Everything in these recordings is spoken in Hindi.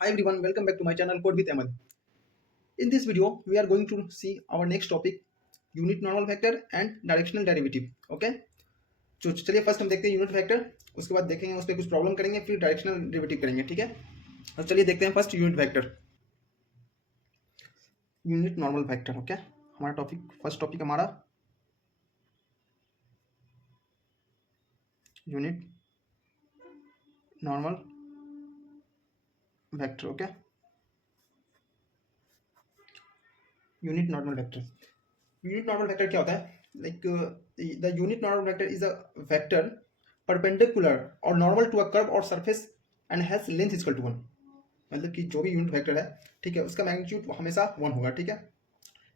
Hi everyone, welcome back to my channel Code with Ahmed. In this video, we are going to see our next topic, unit normal vector and directional derivative. Okay? तो चलिए फर्स्ट हम देखते हैं यूनिट वेक्टर, उसके बाद देखेंगे उस पर कुछ प्रॉब्लम करेंगे, फिर डायरेक्शनल डेरिवेटिव करेंगे. ठीक है, तो चलिए देखते हैं first unit vector, unit normal vector. Okay, हमारा टॉपिक फर्स्ट टॉपिक हमारा unit normal vector. Okay, unit normal vector. Unit normal vector क्या होता है? Like the unit normal vector is a vector perpendicular और नॉर्मल टू अ कर्व और surface and has length equal to 1. मतलब कि जो भी यूनिट वेक्टर है, ठीक है, उसका मैग्नीट्यूड हमेशा 1 होगा. ठीक है,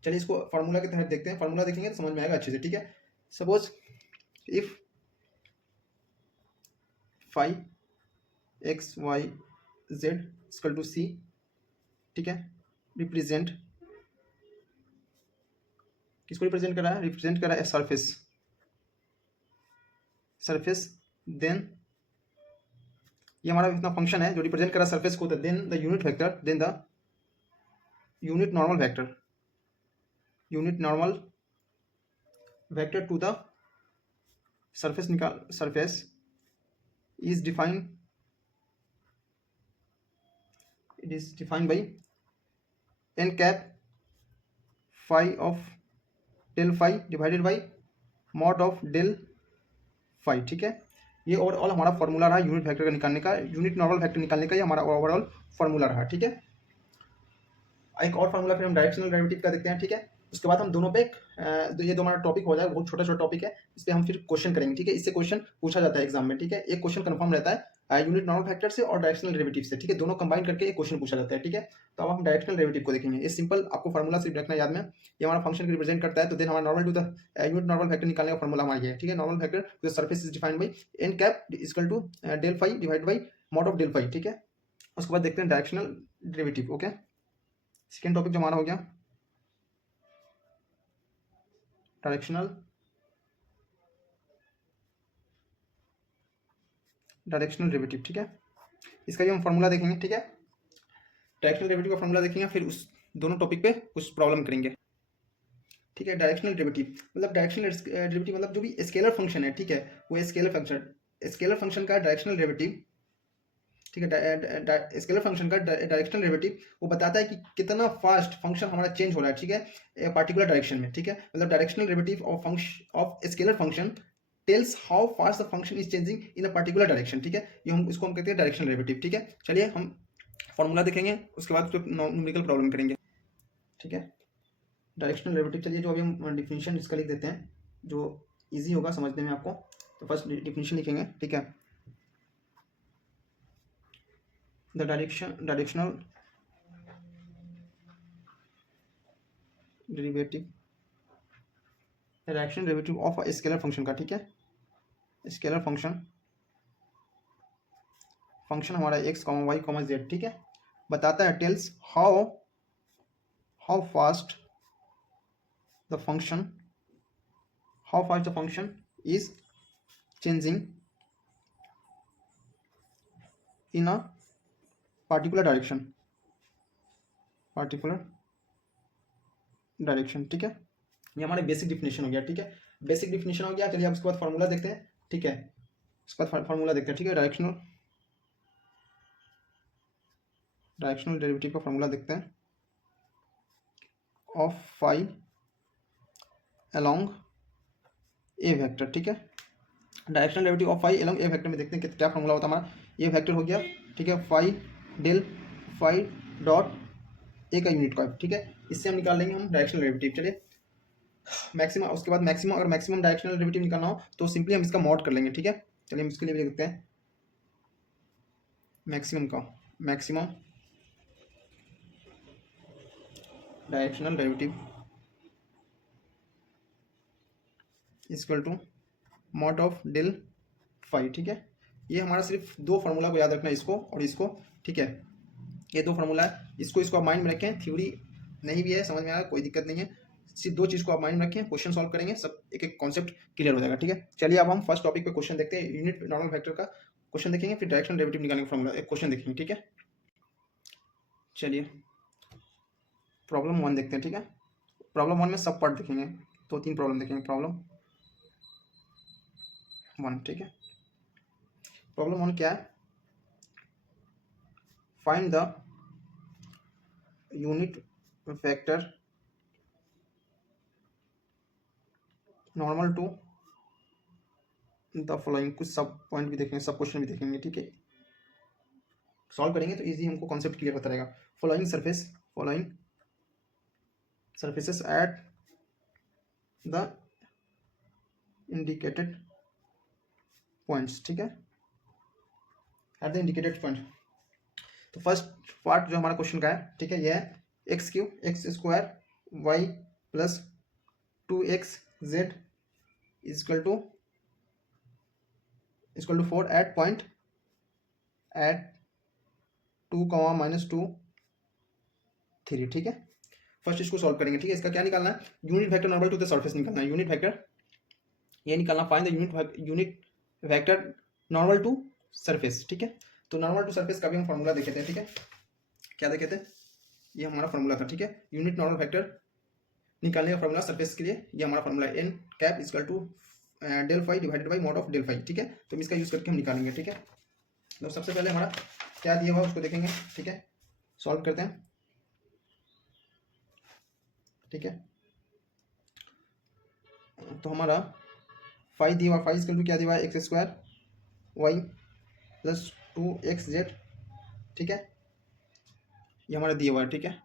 चलिए इसको फार्मूला के तहत देखते हैं. फार्मूला देखेंगे तो समझ में आएगा अच्छे से. ठीक है, suppose if five X Y Z equal to C, ठीक है, रिप्रेजेंट, किसको रिप्रेजेंट कर रहा है? रिप्रेजेंट कर रहा है सरफेस. सरफेस देन ये हमारा इतना फंक्शन है जो रिप्रेजेंट कर रहा है सरफेस को. Then the unit vector, then the unit normal vector, unit normal vector to the surface निकाल, surface is defined, it is defined by n cap phi of del phi divided by mod of del phi. ठीक है, ये ओवरऑल हमारा फॉर्मूला रहा यूनिट वेक्टर का निकालने का, यूनिट नॉर्मल वेक्टर निकालने का, ये हमारा ओवरऑल फॉर्मूला रहा. ठीक है, एक और फार्मूला फिर हम डायरेक्शनल डेरिवेटिव का देखते हैं. ठीक है, उसके बाद हम दोनों पे ये दो हमारा टॉपिक हो जाएगा, बहुत छोटा छोटा टॉपिक है, इस पर हम फिर क्वेश्चन करेंगे. ठीक है, इससे क्वेश्चन पूछा जाता है एग्जाम में. ठीक है, एक क्वेश्चन कंफर्म रहता है यूनिट नॉर्मल फैक्टर से और डायरेक्शनल डेरिवेटिव से. ठीक है, दोनों कंबाइन करके एक क्वेश्चन पूछा जाता है. ठीक है, तो अब हम डायरेक्शनल डेरिवेटिव को देखेंगे. ये सिंपल, आपको फार्मूला सिर्फ रखना याद में, ये हमारा फंक्शन को रिप्रेजेंट करता है. तो देन हमारा normal to the unit normal factor निकालने का फार्मूला हमारा ये है. ठीक है, normal factor to the surface is defined by n cap equal to del phi divide by mod of del phi. ठीक है, उसके बाद देखते हैं directional derivative. Okay, second topic जो हमारा हो गया डायरेक्शनल डेरिवेटिव. ठीक है, इसका भी हम फॉर्मूला देखेंगे. ठीक है, डायरेक्शनल डेरिवेटिव का फॉर्मूला देखेंगे, फिर उस दोनों टॉपिक पे कुछ प्रॉब्लम करेंगे. ठीक है, डायरेक्शनल डेरिवेटिव मतलब डायरेक्शनल डेरिवेटिव मतलब जो भी स्केलर फंक्शन है, ठीक है, वो स्केलर फंक्शन का डायरेक्शनल डेरिवेटिव. ठीक है, स्केलर फंक्शन का डायरेक्शनल डेरिवेटिव वो बताता है कि कितना फास्ट फंक्शन हमारा चेंज हो रहा है. ठीक है, पार्टिकुलर डायरेक्शन में. ठीक है, मतलब directional derivative of scalar function tales how fast the function is changing in a particular direction. ठीक है, ये हम इसको हम कहते हैं डायरेक्शनल डेरिवेटिव. ठीक है, चलिए हम फॉर्मूला देखेंगे, उसके बाद न्यूमेरिकल प्रॉब्लम करेंगे. ठीक है, डायरेक्शनल डेरिवेटिव, चलिए जो अभी हम डिफिनीशन इसका लिख देते हैं, जो इजी होगा समझने में आपको. तो फर्स्ट डिफिनीशन लिखेंगे. ठीक है, the directional derivative, directional derivative of a scalar function का. ठीक है, स्केलर फंक्शन हमारा x comma y comma z. ठीक है, बताता है tells how fast the function is changing in a particular direction. ठीक है, ये हमारे बेसिक डिफिनेशन हो गया. ठीक है, बेसिक डिफिनेशन हो गया. चलिए अब उसके बाद फार्मूला देखते हैं. ठीक है, उसके बाद फार्मूला देखते हैं. ठीक है, डायरेक्शनल डेरिवेटिव का फार्मूला देखते हैं. Of phi along a vector. ठीक है, directional derivative of phi along a vector में देखते हैं क्या फार्मूला होता है हमारा. ये वेक्टर हो गया. ठीक है, phi del phi dot a का यूनिट का. ठीक है, इससे हम निकाल लेंगे हम डायरेक्शनल डेरिवेटिव. चलिए मैक्सिमम, उसके बाद मैक्सिमम, अगर मैक्सिमम डायरेक्शनल डेरिवेटिव निकालना हो तो सिंपली हम इसका मॉड कर लेंगे. ठीक है, चलिए हम इसके लिए भी लिखते हैं maximum directional derivative equal to mod of del phi. ठीक है, ये हमारा सिर्फ दो फार्मूला को याद रखना है, इसको और इसको. ठीक है, ये दो फार्मूला है, इसको आप माइंड में रखें. थ्योरी नहीं भी है, समझ में आ रहा, कोई दिक्कत नहीं है. सिर्फ दो चीज़ को आप माइंड में रखें, क्वेश्चन सॉल्व करेंगे, सब एक एक कॉन्सेप्ट क्लियर हो जाएगा. ठीक है, चलिए अब हम फर्स्ट टॉपिक पे क्वेश्चन देखते हैं. यूनिट नॉर्मल वेक्टर का क्वेश्चन देखेंगे, फिर डायरेक्शनल डेरिवेटिव निकालने का फार्मूला एक क्वेश्चन देखेंगे. ठीक है, चलिए प्रॉब्लम 1 देखते हैं, ठीक है। प्रॉब्लम 1 में सब पार्ट देखेंगे, 2-3 प्रॉब्लम देखेंगे। प्रॉब्लम 1, ठीक है। प्रॉब्लम 1 क्या है? Find the unit vector normal to the following. कुछ सब पॉइंट भी देखेंगे, सब क्वेश्चन भी देखेंगे, ठीक है। सॉल्व करेंगे तो इजी हमको कॉन्सेप्ट क्लियर होता रहेगा। Following surfaces at the indicated points, ठीक है, एट द इंडिकेटेड पॉइंट। तो फर्स्ट पार्ट जो हमारा क्वेश्चन का है, ठीक है, यह है x square y plus 2xz equal to 4 at point at 2, -2, 3, ठीक है। फर्स्ट इसको सॉल्व करेंगे, ठीक है। इसका क्या निकालना है? Unit vector normal to the surface निकालना है। यूनिट वेक्टर ये निकालना, find the unit vector normal to surface, ठीक है। तो नॉर्मल टू सरफेस का भी हम फॉर्मूला देखे थे, ठीक है। क्या देखे थे? ये हमारा फॉर्मूला था, ठीक है। यूनिट नॉर्मल वेक्टर निकालने का फॉर्मूला सरफेस के लिए ये हमारा फॉर्मूला है, n cap equal to del phi divided by mod of del phi, ठीक है। तो इसका यूज करके हम निकालेंगे, ठीक है। तो सबसे पहले हमारा क्या दिया हुआ उसको देखेंगे, ठीक है। सॉल्व करते हैं, ठीक है। तो हमारा फाई दिया हुआ, फाई इक्वल टू क्या दिया हुआ है? X square y plus 2xz, ठीक है। ये हमारा दिया हुआ है, ठीक है।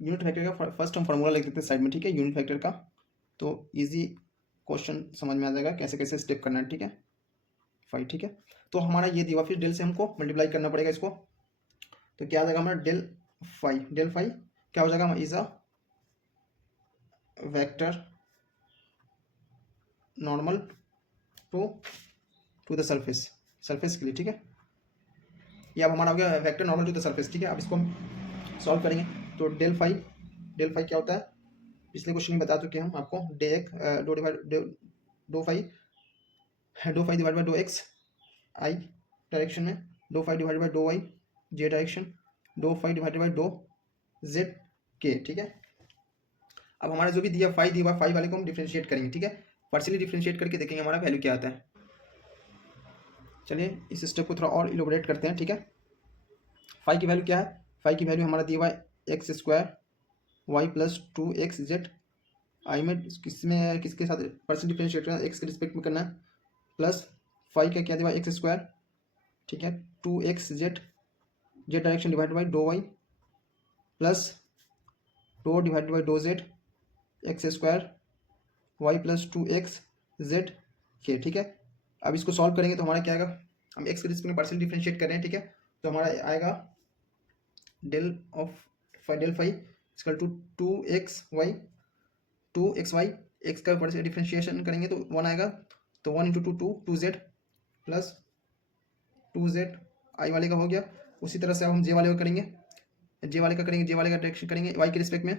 यूनिट फैक्टर का फर्स्ट हम फार्मूला लिख देते हैं साइड में, ठीक है, यूनिट फैक्टर का। तो इजी क्वेश्चन समझ में आ जाएगा कैसे कैसे स्टेप करना है, ठीक है। फाइव, ठीक है। तो हमारा ये दिया, फिर डेल से हमको मल्टीप्लाई करना पड़ेगा इसको। तो क्या आ जाएगा हमारा? डेल फाइव क्या हो जाएगा? Is a vector normal to the surface के लिए, ठीक है। ये अब हमारा हो गया vector normal to the surface, ठीक है। अब इसको हम सॉल्व करेंगे। तो डेल फाइव क्या होता है? पिछले क्वेश्चन में बता चुके हम आपको, दो five divide by 2x I direction में, 2 five divide by 2y J direction, 2 five divide by 2z के, ठीक है। अब हमारा जो भी दिया फाइव दिया हुआ, फाइव वाले को हम डिफ्रेंशिएट करेंगे, ठीक है। पार्शियली डिफ्रेंशिएट करके देखेंगे हमारा वैल्यू क्या आता है। चलिए इस स्टेप को थोड़ा और इलोबरेट करते हैं, ठीक है। फाइव की वैल्यू क्या है? फाइव की वैल्यू हमारा दिया हुआ है x square y plus 2xz। I में किसके साथ परसेंट डिफ्रेंशिएट करना है? एक्स के रिस्पेक्ट में करना है। प्लस फाइव का क्या दिया हुआ है? एक्स स्क्वायर, ठीक है, 2xz z direction divide by 2y plus 2 divide by 2z x square y plus 2xz के, ठीक है। अब इसको सॉल्व करेंगे तो हमारा क्या आएगा? हम एक्स के रिस्पेक्ट में पार्शियल डिफरेंशिएट कर रहे हैं, ठीक है। तो हमारा आएगा del five equal to 2xy x का पार्शियल डिफरेंशिएशन करेंगे तो 1 आएगा। तो 1 इंटू 2z प्लस 2z आई वाले का हो गया। उसी तरह से अब हम जे वाले का करेंगे, जे वाले का डायरेक्शन करेंगे वाई के रिस्पेक्ट में।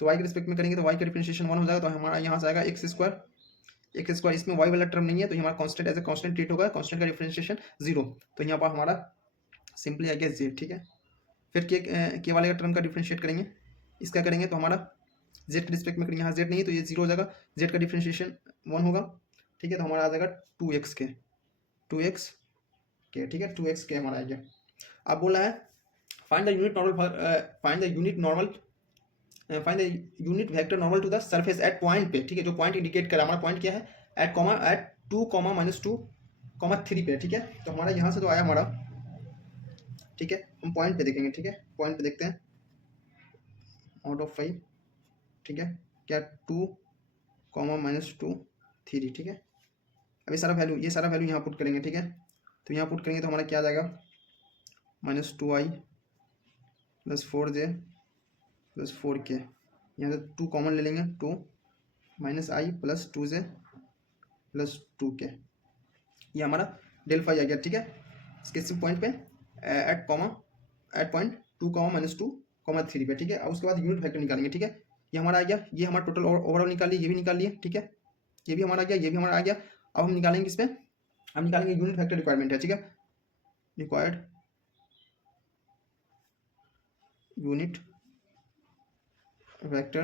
तो वाई के रिस्पेक्ट में करेंगे तो वाई का डिफरेंशिएशन 1 हो जाएगा। तो हमारा यहाँ से आएगा एक्स स्क्वायर, इसमें वाई वाला टर्म नहीं है तो हमारा constant as a constant treat होगा, कांस्टेंट का डिफरेंशिएशन 0। तो यहाँ पर हमारा सिंपली आ गया z, ठीक है। फिर के वाले का टर्म का डिफरेंशिएट करेंगे, इसका करेंगे तो हमारा z के रिस्पेक्ट में करेंगे, यहाँ z नहीं है तो ये 0 हो जाएगा, z का डिफरेंशिएशन 1 होगा, ठीक है। तो हमारा आ जाएगा 2x के, ठीक है, 2x के हमारा आ गया। अब बोला है find the unit vector normal to the surface at point पे, ठीक है। जो पॉइंट इंडिकेट करा, हमारा पॉइंट क्या है? एट 2, -2, 3 पे, ठीक है। तो हमारा यहाँ से तो आया हमारा, ठीक है। हम पॉइंट पे देखेंगे, ठीक है। पॉइंट पे देखते हैं आउट ऑफ 5, ठीक है। क्या 2, -2, 3, ठीक है। अब ये सारा वैल्यू यहाँ पुट करेंगे, ठीक है। तो यहाँ पुट करेंगे तो हमारा क्या आ जाएगा? -2i plus 4j plus 4k। यहाँ से 2 कॉमन ले लेंगे, 2 -i plus 2j plus 2k। ये हमारा डेल फाइव आ गया, ठीक है। इसके पॉइंट पे एट पॉइंट 2, -2, 3 पे, ठीक है। अब उसके बाद यूनिट वेक्टर निकालेंगे, ठीक है। ये हमारा आ गया, ये हमारा टोटल ओवरऑल निकाल लिए, ये भी निकाल लिए, ठीक है। ये भी हमारा आ गया, ये भी हमारा आ गया। अब हम निकालेंगे किस पे? हम निकालेंगे यूनिट वेक्टर रिक्वायरमेंट है, ठीक है। रिक्वायर्ड यूनिट वेक्टर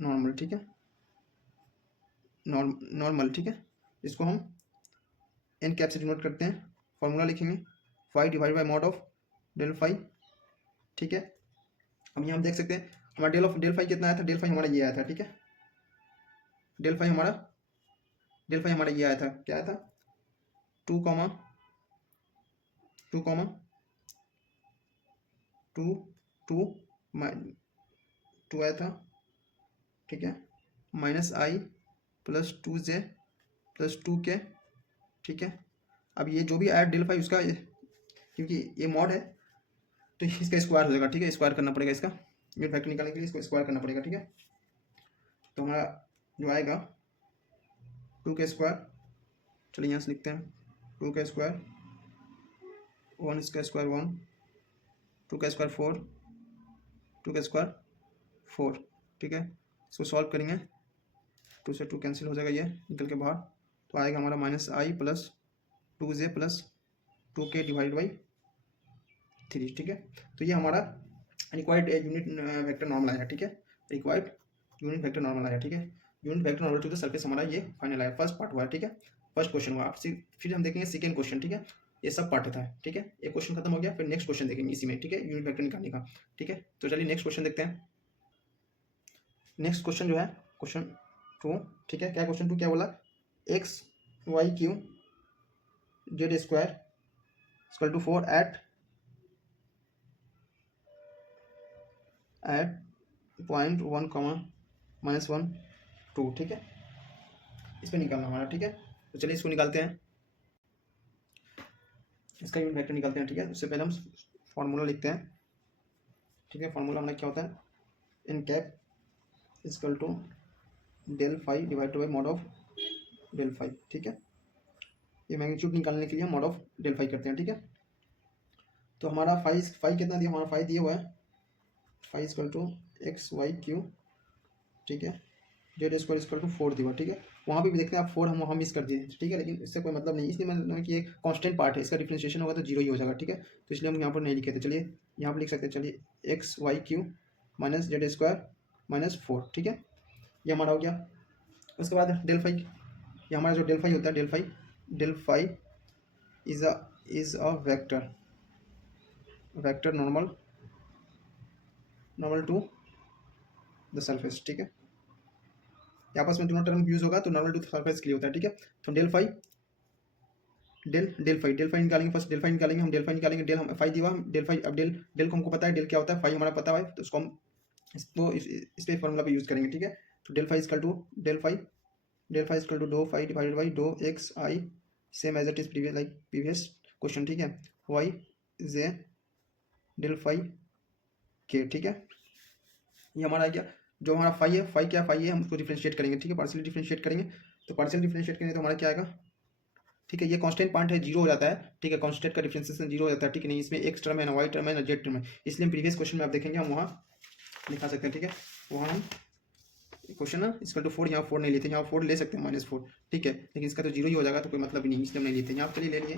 नॉर्मल, ठीक है, नॉर्मल, ठीक है। इसको हम एन कैप से डिनोट करते हैं। फॉर्मूला लिखेंगे phi divide by mod of del phi, ठीक है। अब यहाँ हम देख सकते हैं हमारा डेल फाई कितना आया था, डेल फाई हमारा ये आया था, ठीक है। डेल फाई हमारा ये आया था, क्या आया था, 2, 2, 2, 2, 2 आया था, ठीक है, माइनस आई प्लस 2j प्लस 2k, ठीक है। अब ये जो भी आया डेल फाई उसका, क्योंकि ये मॉड है तो इसका स्क्वायर हो जाएगा, ठीक है। स्क्वायर करना पड़ेगा, इसका यूनिट फैक्टर निकालने के लिए इसको स्क्वायर करना पड़ेगा, ठीक है। तो हमारा जो आएगा 2 का स्क्वायर, चलिए यहाँ से लिखते हैं 2 का स्क्वायर, 1 का स्क्वायर 1, 2 का स्क्वायर 4, 2 का स्क्वायर 4, ठीक है। इसको सॉल्व करेंगे, 2 से 2 कैंसिल हो जाएगा, ये निकल के बाहर, तो आएगा हमारा minus I plus 2j plus 2k divide by 3, ठीक है। तो ये हमारा रिक्वायर्ड यूनिट वेक्टर नॉर्मल आया, ठीक है। रिक्वायर्ड यूनिट वेक्टर नॉर्मल आया, ठीक है। Unit vector normal to the surface हमारा ये फाइनल आया, फर्स्ट पार्ट हुआ है, ठीक है। फर्स्ट क्वेश्चन हुआ, आपसे फिर हम देखेंगे सेकेंड क्वेश्चन, ठीक है। ये सब पार्ट था, ठीक है। एक क्वेश्चन खत्म हो गया, फिर नेक्स्ट क्वेश्चन देखेंगे इसी में, ठीक है, यूनिट वेक्टर निकालने का, ठीक है। तो चलिए नेक्स्ट क्वेश्चन देखते हैं। नेक्स्ट क्वेश्चन जो है क्वेश्चन 2, ठीक है। क्या क्वेश्चन 2 क्या बोला, x y Q Z square equal to 4 at point 1, -1, 2, ठीक है। इस पर निकालना हमारा, ठीक है। तो चलिए इसको निकालते हैं, इसका यूनिट वेक्टर निकालते हैं, ठीक है। उससे पहले हम फॉर्मूला लिखते हैं, ठीक है। फॉर्मूला हमारा क्या होता है, n cap equal to del phi divide by mod of del phi, ठीक है। ये मैग्नीट्यूड निकालने के लिए हम मॉड ऑफ डेल फाई करते हैं, ठीक है। तो हमारा फाई कितना दिया, हमारा फाई दिया हुआ है, phi equal to x y q, ठीक है, जेड स्क्वायर इक्वल टू 4 दिया, ठीक है। वहाँ पे भी देखते हैं आप 4 हम वहाँ मिस कर दिए, ठीक है, लेकिन इससे कोई मतलब नहीं, इसलिए मतलब कि एक कांस्टेंट पार्ट है, इसका डिफरेंशिएशन होगा तो 0 ही हो जाएगा, ठीक है। तो इसलिए हम यहाँ पर नहीं लिखे थे, चलिए यहाँ पर लिख सकते हैं, चलिए x y q minus z square minus 4, ठीक है, ये हमारा हो गया। उसके बाद डेल फाई, ये हमारा जो डेल फाई होता है, del phi is a vector normal to the surface, ठीक है। आपस में दोनों टर्म यूज होगा तो नॉर्मल टू सरफेस के लिए होता है, ठीक है। तो डेल फाई निकालेंगे, फर्स्ट डेल फाई निकालेंगे, हम डेल फाई निकालेंगे, डेल हम फाई दिया, हम डेल फाई, अब डेल को हमको पता है, डेल क्या होता है, फाई हमारा पता है, तो उसको हम इस पे फॉर्मूला पे यूज करेंगे, ठीक है। तो del phi equal to do phi divided by dough x i, same as it is previous question, ठीक है। वाई जे डेल फाई के, ठीक है। ये हमारा आ गया, जो हमारा फाई है, फाई है, हम उसको डिफरेंशिएट करेंगे, ठीक है, पार्शियली डिफरेंशिएट करेंगे। तो पार्शियल डिफरेंशिएट करेंगे तो हमारा क्या आएगा, ठीक है। ये कांस्टेंट पार्ट है, 0 हो जाता है, ठीक है, कांस्टेंट का डिफरेंशिएशन 0 हो जाता है, ठीक है। नहीं इसमें एक्स टर्म है, ना वाई टर्म है, ना जेड टर्म है, इसलिए हम प्रीवियस क्वेश्चन में आप देखेंगे हम वहाँ लिखा सकते हैं, ठीक है। वहाँ हम क्वेश्चन ना इसका तो 4, यहाँ 4 नहीं लेते, यहाँ 4 ले सकते हैं -4, ठीक है, लेकिन इसका तो 0 ही हो जाएगा, तो कोई मतलब ही नहीं, इसलिए हम नहीं लेते। यहाँ चलिए ले लिए,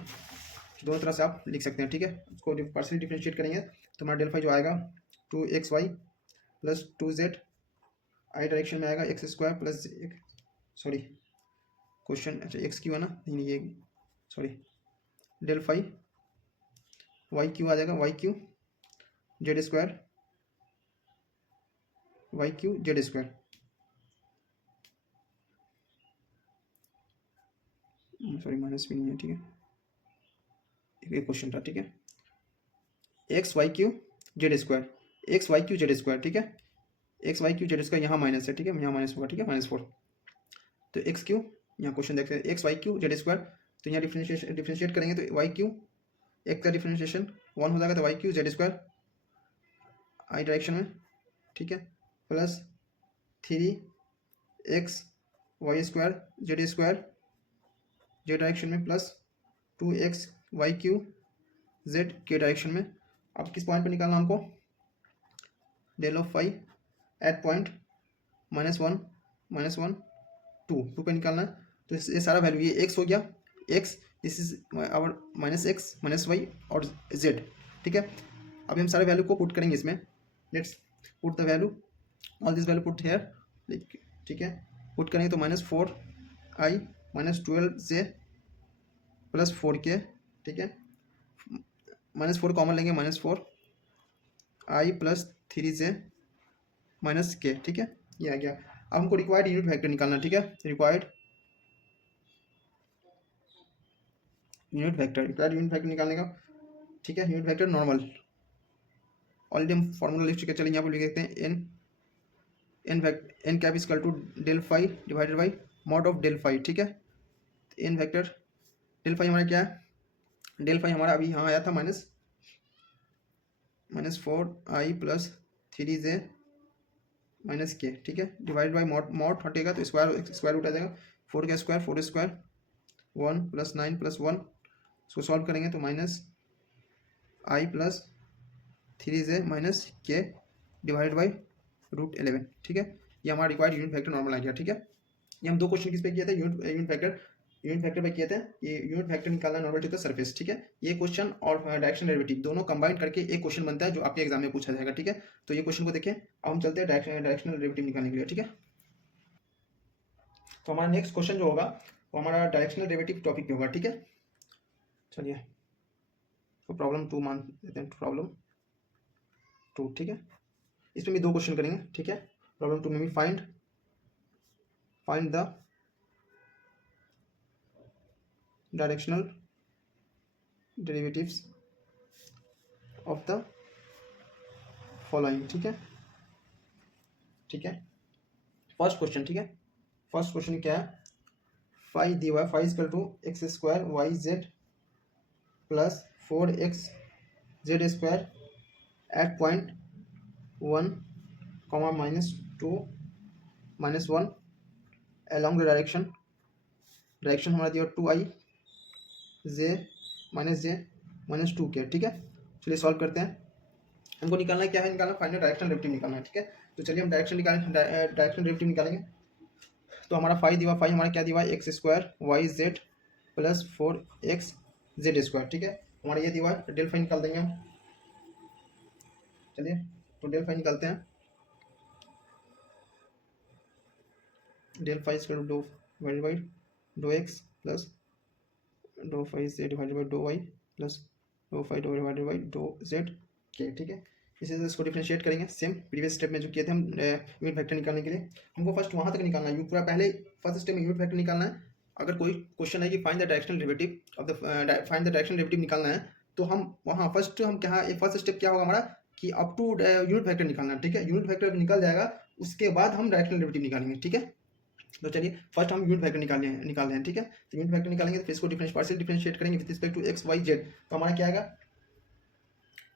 दोनों तरह से आप लिख सकते हैं, ठीक है। उसको पार्शियल डिफरेंशिएट करेंगे तो हमारा डेल फाई जो आएगा 2xy प्लस 2z, आई डायरेक्शन में आएगा x square plus, sorry question, अच्छा एक्स क्यू है ना, नहीं ये sorry, del phi Y Q आ जाएगा, Y Q Z square sorry minus भी नहीं है, ठीक है, एक क्वेश्चन था, ठीक है। X y Q Z square, ठीक है, x y Q Z square, यहाँ माइनस है, ठीक है, यहाँ माइनस होगा, ठीक है, -4। तो एक्स क्यू, यहाँ क्वेश्चन देखते हैं, x y Q Z square, तो यहाँ डिफरेंशिएट करेंगे तो वाई क्यू, एक का डिफरेंशिएशन 1 हो जाएगा, तो Y Q Z square I direction में, ठीक है, plus 3x Y square Z direction में, plus 2x Y Q Z के डायरेक्शन में। अब किस पॉइंट पे निकालना हमको, del of phi at point -1, 2 पे निकालना है। तो ये सारा वैल्यू, ये एक्स हो गया, x this is our -x -y और z, ठीक है। अभी हम सारे वैल्यू को पुट करेंगे इसमें। Let's put the value, all this value put here, ठीक है। पुट करेंगे तो -4i -12j +4k, ठीक है। -4 कॉमन लेंगे, -4i +3j -k, ठीक है। ये आ गया। अब हमको रिक्वायर्ड यूनिट वेक्टर निकालना, ठीक है। रिक्वायर्ड यूनिट वेक्टर निकालने का, ठीक है। यूनिट वेक्टर नॉर्मल ऑलरेडी हम फॉर्मूला लिख चुके हैं। चलिए यहाँ पर लिख देते हैं n cap equal to del phi divided by mod of del phi, ठीक है। एन वेक्टर डेल फाई हमारा क्या है, डेल फाई हमारा अभी यहाँ आया था -4i +3j -k, ठीक है। डिवाइड बाई मॉड हटेगा तो स्क्वायर रूट आ जाएगा, 4 का स्क्वायर 4 स्क्वायर 1 + 9 + 1, इसको सॉल्व करेंगे तो -i +3j -k divide by √11, ठीक है। ये हमारा रिक्वायर्ड यूनिट वेक्टर नॉर्मल आ गया, ठीक है। ये हम दो क्वेश्चन किस पे किए थे, यूनिट वेक्टर पे किए थे। ये यूनिट वेक्टर निकालना नॉर्मल टू द सरफेस, ठीक है। ये क्वेश्चन और डायरेक्शन डेरिवेटिव दोनों कंबाइन करके एक क्वेश्चन बनता है जो आपके एग्जाम में पूछा जाएगा, ठीक है। तो ये क्वेश्चन को देखिए। अब हम चलते हैं डायरेक्शनल डेरिवेटिव निकालने के लिए, ठीक है। तो हमारा नेक्स्ट क्वेश्चन जो होगा वो हमारा डायरेक्शनल डेरिवेटिव टॉपिक पे होगा, ठीक है। चलिए तो प्रॉब्लम 2 मान लेते हैं, प्रॉब्लम 2, ठीक है। इसमें भी दो क्वेश्चन करेंगे, ठीक है। प्रॉब्लम 2 में भी find the directional derivatives of the following, ठीक है, ठीक है। फर्स्ट क्वेश्चन, ठीक है। फर्स्ट क्वेश्चन क्या है, फाई दी हुआ है, phi equal to x² yz plus 4xz² at point 1, -2 -1 along the direction हमारा दिया 2i j -2k, ठीक है। चलिए सॉल्व करते हैं। हमको निकालना क्या है, निकालना फाइनल डायरेक्शनल डेरिवेटिव निकालना है, ठीक है। तो चलिए हम डायरेक्शनल डेरिवेटिव निकालेंगे। तो हमारा फाई हमारा क्या दिया है, x² yz प्लस 4xz², ठीक है। हमारा ये दिया है, डेल फाई निकाल देंगे हम। चलिए तो डेल फाई निकालते हैं। Del phi equal to divided by दो एक्स प्लस दो फाई z डिवाइडेड बाई दो वाई प्लस दो फाई डिवाइडेड बाई दो जेड के, ठीक है। इसी से इसको डिफरेंशिएट करेंगे सेम प्रीवियस स्टेप में जो किए थे हम यूनिट वेक्टर निकालने के लिए। हमको फर्स्ट वहाँ तक निकालना है, पूरा पहले फर्स्ट स्टेप में यूनिट वेक्टर निकालना है। अगर कोई क्वेश्चन है कि find the directional derivative of the find the directional derivative निकालना है, तो हम वहाँ फर्स्ट हम क्या, फर्स्ट स्टेप क्या होगा हमारा कि अप टू यूनिट वेक्टर निकालना है, ठीक है। यूनिट वेक्टर निकल जाएगा उसके बाद हम डायरेक्शनल डेरिवेटिव निकालेंगे, ठीक है। तो चलिए फर्स्ट हम यूनिट वेक्टर निकाल रहे हैं, ठीक है। तो यूनिट वेक्टर निकालेंगे तो फिर इसको पार्शियल डिफरेंशिएट करेंगे with respect to x Y z. तो हमारा क्या आएगा,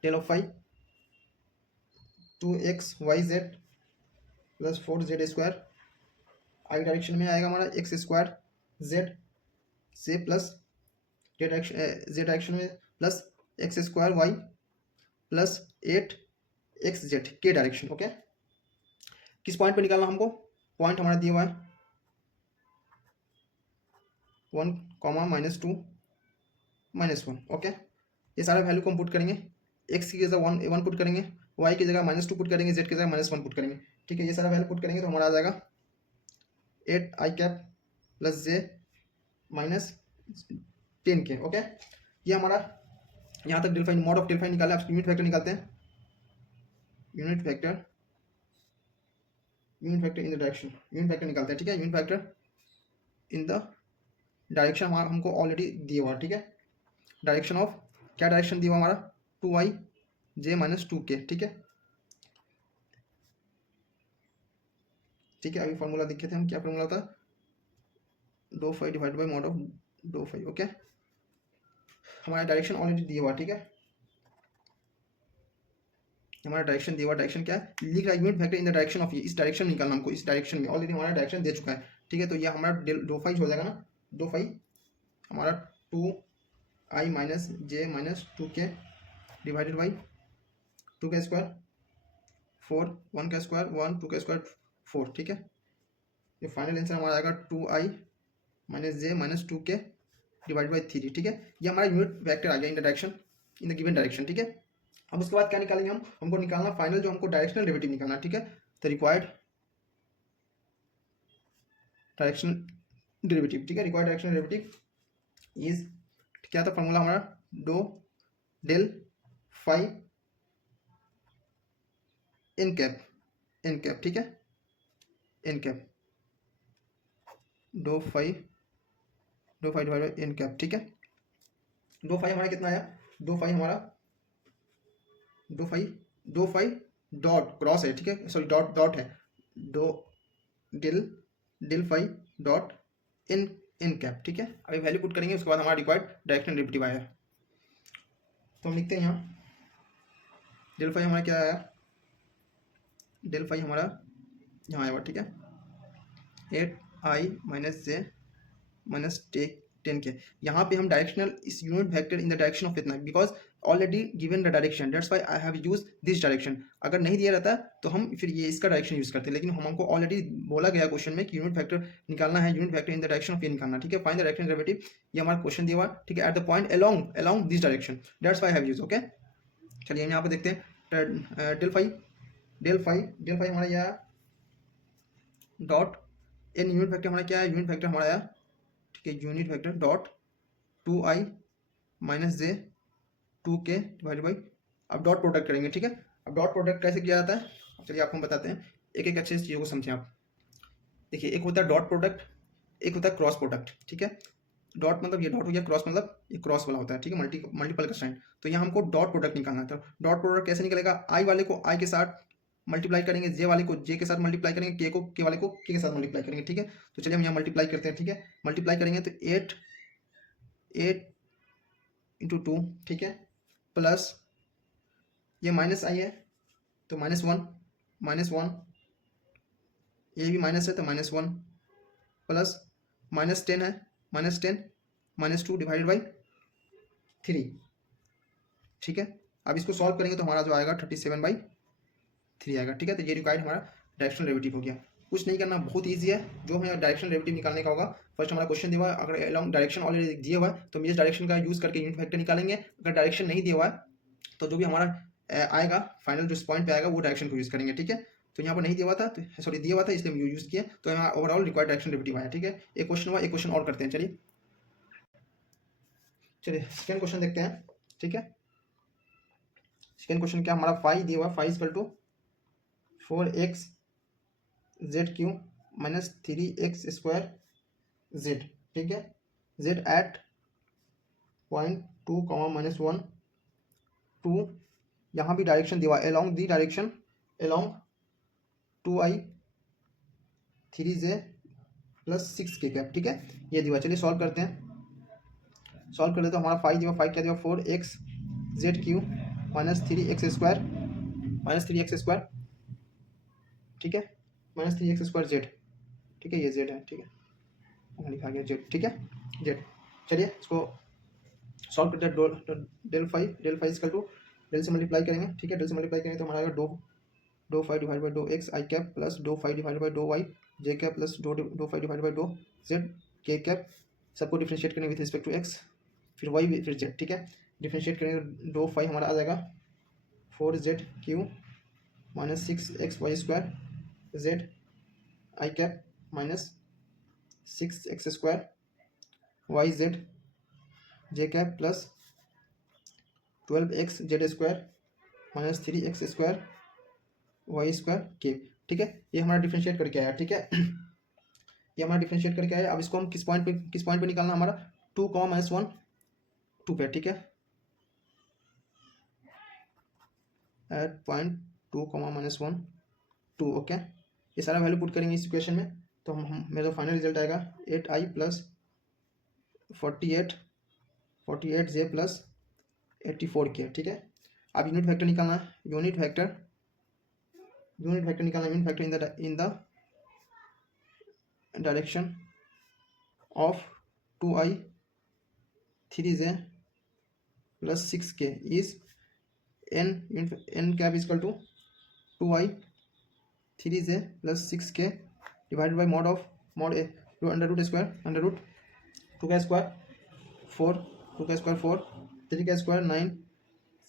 del of phi 2xyz plus 4z², i direction में आएगा हमारा x² z से प्लस z डायरेक्शन में plus x² y plus 8xz k direction, okay. किस पॉइंट पे निकालना हमको, पॉइंट हमारा दिया हुआ है 1, -2 -1, ओके। ये सारे वैल्यू को हम पुट करेंगे, x की जगह 1 पुट करेंगे, y की जगह -2 पुट करेंगे, z की जगह -1 पुट करेंगे, ठीक है। ये सारा वैल्यू पुट करेंगे तो हमारा आ जाएगा 8i cap plus j -10k, okay. ये हमारा यहाँ तक del phi, mod of del phi निकाला। यूनिट वेक्टर निकालते हैं, unit vector in the direction, unit vector निकालते हैं, ठीक है। Unit vector in the direction हमारा हमको ऑलरेडी दिया हुआ, ठीक है। डायरेक्शन ऑफ क्या डायरेक्शन दिया हुआ हमारा 2i j -2k, ठीक है, ठीक है। अभी फॉर्मूला देखे थे हम, क्या फॉर्मूला था, दो phi divide by mod of दो फाई, ओके। हमारा डायरेक्शन ऑलरेडी दिया हुआ, ठीक है। हमारा डायरेक्शन दिया हुआ, डायरेक्शन क्या है, लिख रहा है unit vector in the direction of, ये इस डायरेक्शन निकालना हमको, इस डायरेक्शन में ऑलरेडी हमारा डायरेक्शन दे चुका है, ठीक है। तो ये हमारा दो फाई हो जाएगा ना, दो फाई हमारा 2i j -2k divided by 2 का स्क्वायर 4, 1 का स्क्वायर 1, 2 का स्क्वायर 4, ठीक है। ये फाइनल आंसर हमारा आएगा 2i j -2k divide by 3, ठीक है। ये हमारा यूनिट वेक्टर आ गया इन the direction, in the given direction, ठीक है। अब उसके बाद क्या निकालेंगे हम, हमको निकालना फाइनल जो हमको डायरेक्शनल डेरिवेटिव निकालना, ठीक है। तो रिक्वायर्ड डायरेक्शनल डेरिवेटिव, ठीक है, रिक्वायर्ड डायरेक्शनल डेरिवेटिव इज, क्या था फॉर्मूला हमारा, डो डेल फाई एन कैप, ठीक है, एन कैप, डो phi divide by n cap, ठीक है। डो फाई हमारा कितना आया, डो फाई हमारा दो फाई डॉट क्रॉस है, ठीक है, सॉरी डॉट डॉट है, दो del del phi dot n n cap, ठीक है। अभी वैल्यू पुट करेंगे, उसके बाद हमारा रिक्वायर्ड डायरेक्शनल डेरिवेटिव आया। तो हम लिखते हैं यहाँ डिल फाई हमारा क्या आया, डिल फाई हमारा यहाँ आया हुआ, ठीक है, 8i माइनस जे माइनस टेन के। यहाँ पे हम डायरेक्शनल इस unit vector in the direction of इतना, because already given the direction, that's why I have use this direction. अगर नहीं दिया रहता तो हम फिर ये इसका डायरेक्शन यूज करते, लेकिन हमको ऑलरेडी बोला गया क्वेश्चन में कि यूनिट वेक्टर निकालना है, unit vector in the direction of ये निकालना, ठीक है। फाइंड द डायरेक्शन डेरिवेटिव, ये हमारा क्वेश्चन दिया हुआ, ठीक है, at the point along this direction, that's why I have use, okay. चलिए यहाँ पे देखते हैं, डेल फाई हमारा यह डॉट एन यूनिट वेक्टर हमारा क्या है, यूनिट वेक्टर हमारा आया, ठीक है, unit vector dot 2i minus J 2k divide by, अब डॉट प्रोडक्ट करेंगे, ठीक है। अब डॉट प्रोडक्ट कैसे किया जाता है, चलिए आपको हम बताते हैं, एक एक अच्छे से चीज़ों को समझें आप। देखिए, एक होता है डॉट प्रोडक्ट, एक होता है क्रॉस प्रोडक्ट, ठीक है। डॉट मतलब ये डॉट हो गया, क्रॉस मतलब ये क्रॉस वाला होता है, ठीक है, मल्टीपल का साइन। तो यहाँ हमको डॉट प्रोडक्ट निकालना था। डॉट प्रोडक्ट कैसे निकलेगा, आई वाले को आई के साथ मल्टीप्लाई करेंगे, जे वाले को जे के साथ मल्टीप्लाई करेंगे, के वाले को के साथ मल्टीप्लाई करेंगे, ठीक है। तो चलिए हम यहाँ मल्टीप्लाई करते हैं, ठीक है। मल्टीप्लाई करेंगे तो 8 इंटू 2, ठीक है, प्लस ये माइनस आई है तो -1, ये भी माइनस है तो -1, प्लस -10 है, -10 -2 डिवाइडेड बाई 3, ठीक है। अब इसको सॉल्व करेंगे तो हमारा जो आएगा 37/3 आएगा, ठीक है। तो ये रिक्वायर्ड हमारा डायरेक्शनल डेरिवेटिव हो गया। कुछ नहीं करना, बहुत ईजी है। जो हमें डायरेक्शनल डेरिवेटिव निकालने का होगा, फर्स्ट हमारा क्वेश्चन दिया हुआ है, अगर अलॉन्ग डायरेक्शन ऑलरेडी दिया हुआ है तो हम इस डायरेक्शन का यूज करके यूनिट वेक्टर निकालेंगे। अगर डायरेक्शन नहीं दिया हुआ है तो जो भी हमारा आएगा फाइनल जो इस पॉइंट पे आएगा वो डायरेक्शन को यूज करेंगे, ठीक है। तो यहाँ पर नहीं दिया हुआ था, तो सॉरी दिया हुआ था इसलिए हम यूज किए, तो हमारा ओवरऑल रिक्वायर्ड डायरेक्शन डेरिवेटिव आया, ठीक है। एक क्वेश्चन हुआ, एक क्वेश्चन और करते हैं, चलिए सेकेंड क्वेश्चन देखते हैं, ठीक है। सेकेंड क्वेश्चन क्या, हमारा फाई दिया हुआ, phi equal to 4x ZQ minus 3x square Z, ठीक है, Z एट पॉइंट 2, -1 2, यहाँ भी डायरेक्शन दिया हुआ along the direction along 2i 3j plus 6k cap, ठीक है, ये दिया। चलिए सॉल्व करते हैं, सॉल्व कर लेते हैं। हमारा फाइव दिया, फाइव क्या दिया, 4x ZQ minus 3x square, ठीक है, -3x स्क्वायर Z, ठीक है, ये Z है, ठीक है, लिखा गया Z, ठीक है, Z। चलिए इसको सॉल्व करते हैं। Del phi equal to del से मल्टीप्लाई करेंगे, ठीक है, डेल से मल्टीप्लाई करेंगे तो हमारा आएगा डो phi divide by dough x i cap plus डो फाइव डिवाइड बाई डो वाई जे कैप प्लस डो फाइव डिवाइड बाई डो जेड के कैप। सबको डिफ्रेंशिएट करेंगे विथ रिस्पेक्ट टू एक्स, फिर वाई फिर जेड, ठीक है। डिफ्रेंशिएट करेंगे, डो फाइव हमारा आ जाएगा 4ZQ minus 6XY square z i cap minus 6x square y z j cap plus 12x z square minus 3x square y square k, ठीक है। ये हमारा डिफ्रेंशिएट करके आया, ठीक है, ये हमारा डिफ्रेंशिएट करके आया। अब इसको हम किस पॉइंट पे निकालना, हमारा 2, -1 2 पे, ठीक है, एट पॉइंट 2, -1 2, ओके। ये सारा वैल्यू पुट करेंगे इस इक्वेशन में तो हम मेरा फाइनल रिजल्ट आएगा 8i plus 48j plus 84k, ठीक है। अब यूनिट वेक्टर निकालना है, यूनिट वेक्टर निकालना, unit vector in the direction of 2i 3j plus 6k is n cap equal to 2i 3j plus 6k divided by mod a under root square 2 का स्क्वायर 4 2 का स्क्वायर 4 3 का स्क्वायर 9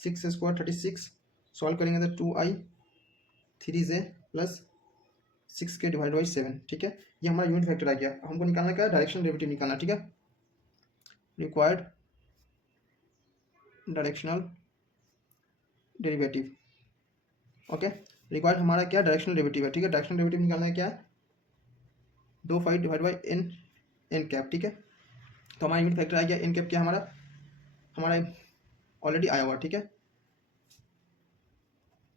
6 स्क्वायर 36, सॉल्व करेंगे तो 2i 3j plus 6k divide by 7, ठीक है। ये हमारा यूनिट वेक्टर आ गया। हमको निकालना क्या है, डायरेक्शनल डेरिवेटिव निकालना, ठीक है। Required directional derivative, okay. Required हमारा क्या, डायरेक्शनल डेरिवेटिव है, ठीक है। डायरेक्शनल डेरिवेटिव निकालना है क्या है, 2 डिवाइड बाई एन कैप, ठीक है। तो हमारा यूनिट वेक्टर आ गया एन कैप, क्या हमारा ऑलरेडी आया हुआ, ठीक है।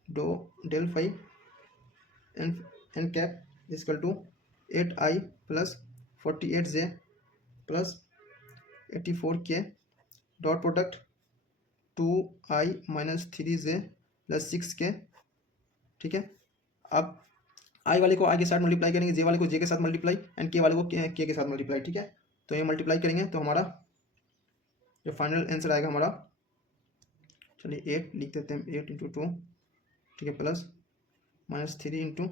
Del phi n cap equal to 8i plus 48j plus 84k dot product 2i minus 3j plus 6k, ठीक है। अब आई वाले को आई के साथ मल्टीप्लाई करेंगे, जे वाले को जे के साथ मल्टीप्लाई, एंड के वाले को के साथ मल्टीप्लाई, ठीक है। तो ये मल्टीप्लाई करेंगे तो हमारा जो फाइनल आंसर आएगा हमारा, चलिए 8 लिख देते हैं, 8 इंटू 2, ठीक है, plus minus 3 into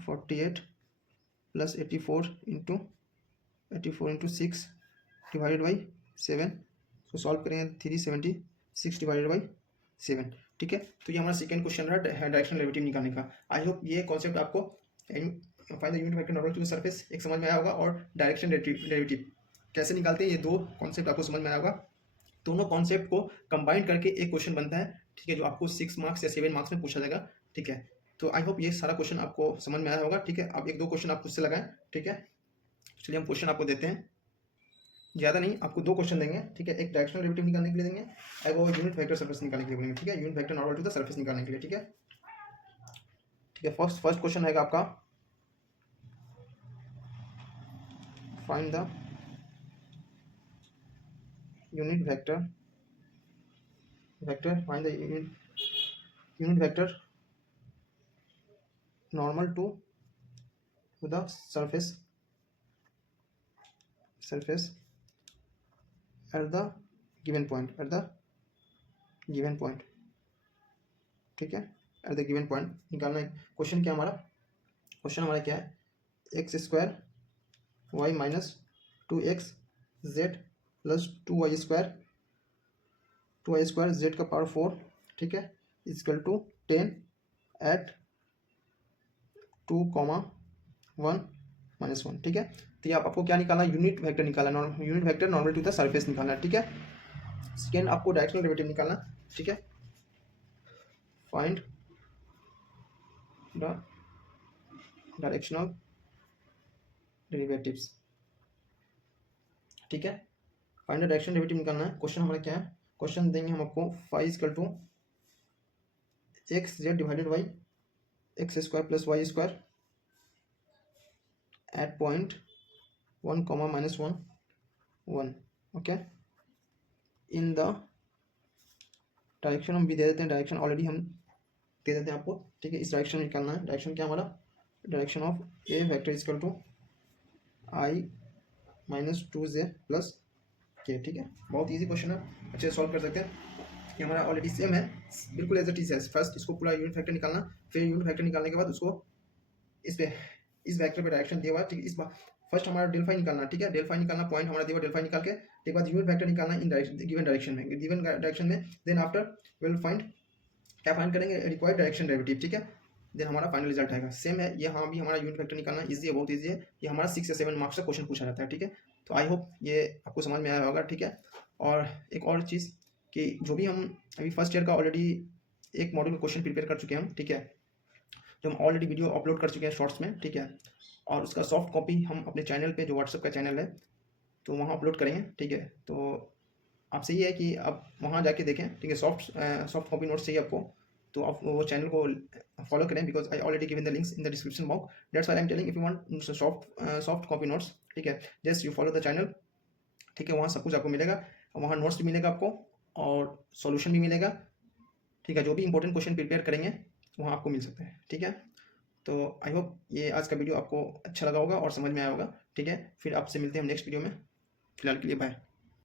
48 plus 84 into 6 divided by 7। तो सॉल्व करेंगे 376 डिवाइडेड बाई 7, ठीक है। तो ये हमारा सेकंड क्वेश्चन रहा डायरेक्शनल डेरिवेटिव निकालने का। आई होप ये कॉन्सेप्ट आपको find the unit vector normal to the surface एक समझ में आया होगा, और डायरेक्शन डेरिवेटिव कैसे निकालते हैं ये दो कॉन्सेप्ट आपको समझ में आया होगा। दोनों कॉन्सेप्ट को कंबाइन करके एक क्वेश्चन बनता है, ठीक है, जो आपको 6 मार्क्स या 7 मार्क्स में पूछा जाएगा, ठीक है। तो आई होप ये सारा क्वेश्चन आपको समझ में आया होगा, ठीक है। अब एक दो क्वेश्चन आप खुद से लगाएं, ठीक है। चलिए हम क्वेश्चन आपको देते हैं, ज़्यादा नहीं, आपको 2 क्वेश्चन देंगे, ठीक है। एक डायरेक्शनल डेरिवेटिव निकालने के लिए देंगे, और वो यूनिट वेक्टर सरफेस निकालने के लिए बोलेंगे, ठीक है। Unit vector normal to the surface निकालने के लिए, ठीक है। ठीक है, फर्स्ट क्वेश्चन रहेगा आपका, find the unit vector find the unit vector normal to the surface at the given point, ठीक है। एट द गिवन पॉइंट निकालना है। क्वेश्चन क्या हमारा, क्वेश्चन हमारा क्या है, x square y minus 2x z plus 2y square z का पावर 4, ठीक है, इजकल टू 10 एट 2,1 माइनस 1, ठीक है। तो ये आपको क्या निकालना है, यूनिट वेक्टर निकालना है, unit vector normal to the surface निकालना है, ठीक है। सेकेंड आपको डायरेक्शनल डेरिवेटिव निकालना, ठीक है। फाइंड द डायरेक्शनल डेरिवेटिव्स, ठीक है। फाइंड द डायरेक्शनल डेरिवेटिव निकालना है। क्वेश्चन हमारा क्या है, क्वेश्चन देंगे हम आपको 5 equal to x z divided by x square plus y square at point 1, माइनस 1, 1, ओके। इन द डायरेक्शन हम भी दे देते हैं, डायरेक्शन ऑलरेडी हम दे देते हैं आपको, ठीक है। इस डायरेक्शन में निकालना है। डायरेक्शन क्या हमारा, direction of a vector equal to i minus 2j plus k, ठीक है। बहुत इजी क्वेश्चन है, अच्छे से सॉल्व कर सकते हैं। ये हमारा ऑलरेडी सेम है, बिल्कुल एज इट इज है। फर्स्ट इसको पूरा यूनिट वेक्टर निकालना, फिर यूनिट वेक्टर निकालने के बाद उसको इस वेक्टर पे डायरेक्शन दिया हुआ है, ठीक है। इस बार फर्स्ट हमारा डेल फाई निकालना, ठीक है। डेल फाई निकालना, पॉइंट हमारा दिया हुआ, डेल फाई निकाल के एक बाद यूनिट वेक्टर निकालना इन गिवन डायरेक्शन में, देन आफ्टर विल फाइंड, क्या फाइंड करेंगे, रिक्वायर्ड डायरेक्शन डेरिवेटिव, ठीक है। देन हमारा फाइनल रिजल्ट आएगा। सेम है ये, हाँ भी हमारा यूनिट वेक्टर निकालना इजी है, बहुत ईजी है। ये हमारा 6 या 7 मार्क्स का क्वेश्चन पूछा जाता है, ठीक है। तो आई होप ये आपको समझ में आया होगा, ठीक है। और एक और चीज़ कि जो भी हम अभी फर्स्ट ईयर का ऑलरेडी एक मॉड्यूल का क्वेश्चन प्रिपेयर कर चुके हैं हम, ठीक है, जो हम ऑलरेडी वीडियो अपलोड कर चुके हैं शॉर्ट्स में, ठीक है। और उसका सॉफ्ट कॉपी हम अपने चैनल पे, जो व्हाट्सएप का चैनल है, तो वहाँ अपलोड करेंगे, ठीक है। तो आपसे ये है कि आप वहाँ जाके देखें, ठीक है। सॉफ्ट कॉपी नोट्स चाहिए आपको, तो आप वो चैनल को फॉलो करें, because I already given the links in the description box, that's why I am telling, if you want soft copy notes, ठीक है, just you follow the channel, ठीक है। वहाँ सब कुछ आपको मिलेगा, वहाँ नोट्स भी मिलेगा आपको, और सॉल्यूशन भी मिलेगा, ठीक है। जो भी इंपॉर्टेंट क्वेश्चन प्रिपेयर करेंगे वहाँ आपको मिल सकते हैं, ठीक है। तो आई होप ये आज का वीडियो आपको अच्छा लगा होगा और समझ में आया होगा, ठीक है। फिर आपसे मिलते हैं हम नेक्स्ट वीडियो में, फिलहाल के लिए बाय।